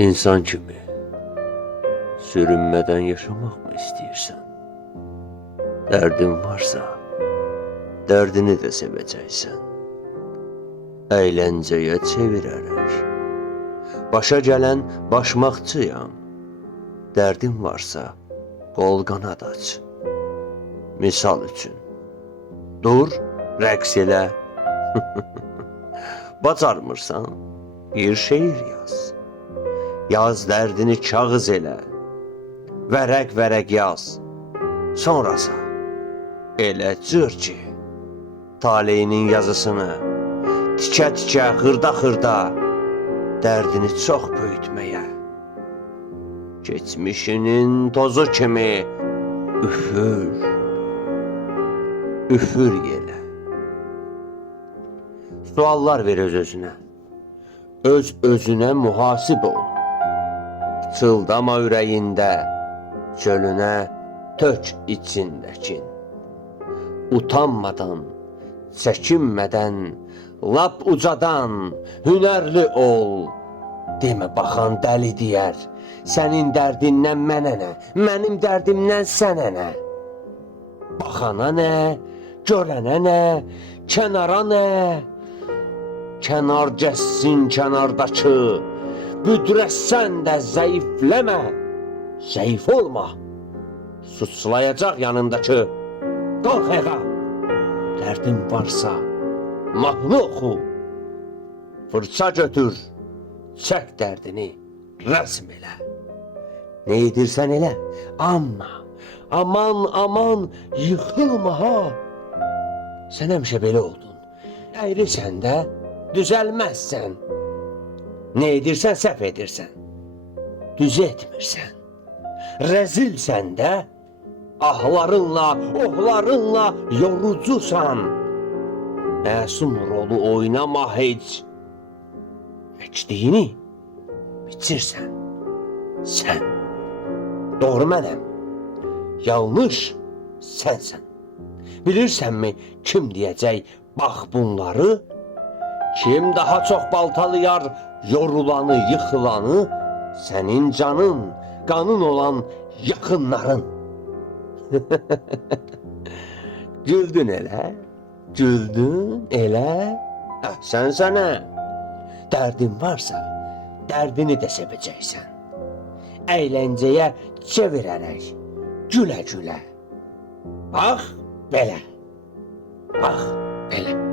İnsan kimi sürünmeden yaşamak mı istiyorsan? Derdin varsa derdini de seveceksen. Eğlenceye çevirerek. Başa gelen başmaqçıyam. Derdin varsa qol qanad aç. Misal üçün. Dur, rəqs elə. Bacarmırsan, bir şeir yaz. Yaz dərdini kağız elə. Vərəq-vərəq yaz. Sonrası elə cır ki, taleyinin yazısını tikə-tikə, xırda-xırda dərdini çox böyütməyə. Keçmişinin tozu kimi üfür yelə. Suallar ver öz-özünə. Öz-özünə mühasib ol. Çıldama ürəyində, çölünə tök içindəkin. Utanmadan, çəkinmədən, lap ucadan hünərli ol. Demə baxan dəli deyər, sənin dərdindən mənə nə, mənim dərdimdən sənə nə. Baxana nə, görənə nə, kənara nə. Kənar gəzsin kənardakı, büdrəsən də zəifləmə, zəif olma. Suçlayacaq yanındakı, qalx ayağa. Dərdin varsa mahnı oxu, fırça götür, çək dərdini, rəsm elə. Ne edirsən elə, amma, aman, yıxılma ha. Sən həmişə belə oldun, əyrisən də, düzəlməzsən. Ne edirsən, səhv edirsən, düz etmirsən. Rəzilsən də, ahlarınla, ohlarınla yorucusan. Məsum rolu oynama heç. Əkdiyini bitirsən, sən. Doğru mənəm, yanlış sənsən. Bilirsənmi kim deyəcək bax bunları? Kim daha çox baltalayar yorulanı, yıxılanı? Sənin canın, qanın olan yaxınların. Güldün elə, güldün elə. Sən sənə. Dərdin varsa, dərdini də sevəcəksən. Əyləncəyə çevirərək, gülə-gülə. Bax belə, bax belə.